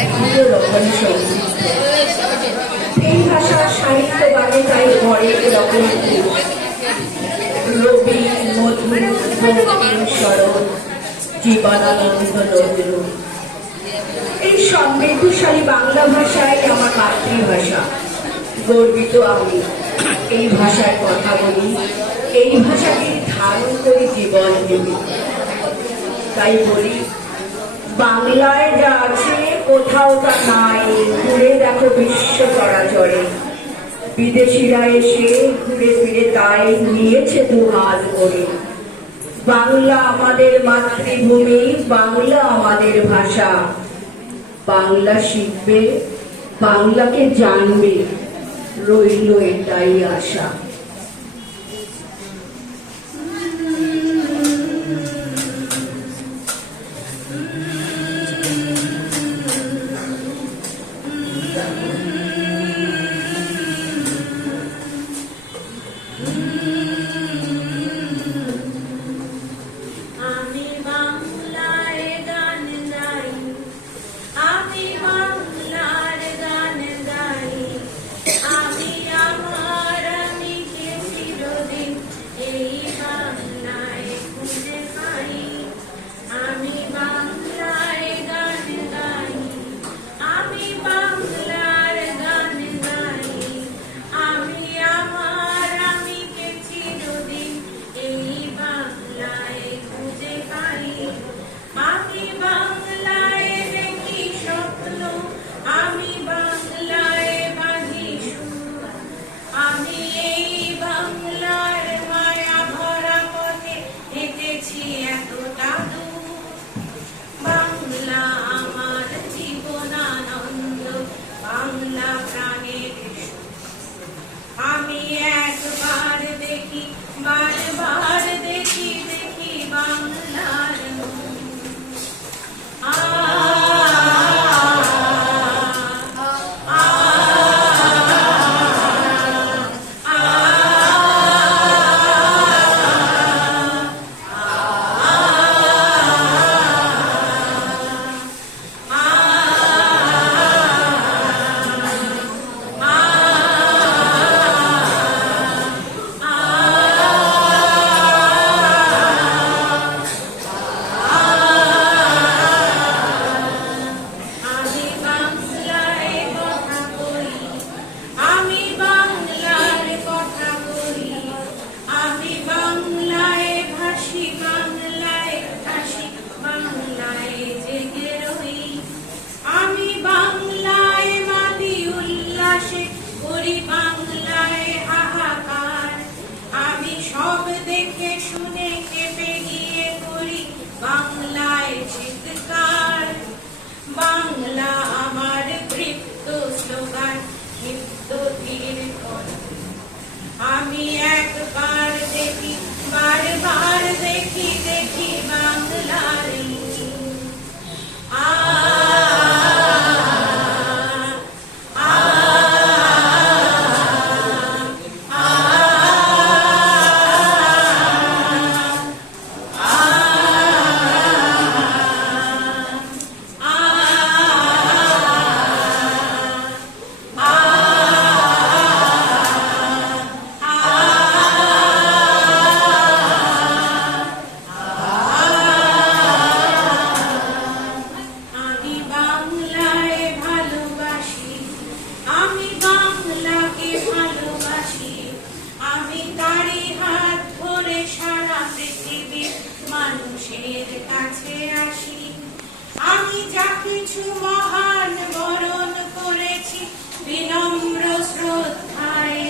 একগুলো রকম সমৃদ্ধ। এই ভাষার সাহিত্য গানে তাই হরেক রকম রবি, মধুর, বঙ্কিম, শরৎ, জীবনানন্দ, নজরুল। এই সমৃদ্ধশালী বাংলা ভাষাই আমার মাতৃভাষা। গর্বিত আমি এই ভাষার কথা বলি, এই ভাষাকে ধারণ করি জীবন দেবী। তাই বলি, বাংলায় যা আছে কোথাও তা নাই, ঘুরে দেখো বিশ্ব চরাচরে। বিদেশিরা এসে ঘুরে ফিরে তাই নিয়েছে দুহাত করে। বাংলা আমাদের মাতৃভূমি, বাংলা আমাদের ভাষা। বাংলা শিখবে, বাংলাকে জানবে, রইল এটাই আশা। আমি একবার দেখি, বারবার দেখি, দেখি বাংলার মানুষের কাছে আসি। আমি যা কিছু মহান বরণ করেছি বিনম্র শ্রদ্ধায়,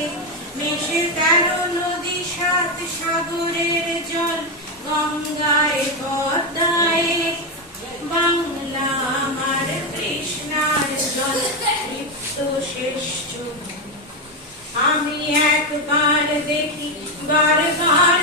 মেশে 13 নদী 7 সাগরের জল গঙ্গায় পদ্মায়। বাংলা আমার তৃষ্ণার জল তৃপ্ত শেষ। আমি একবার দেখি, বারবার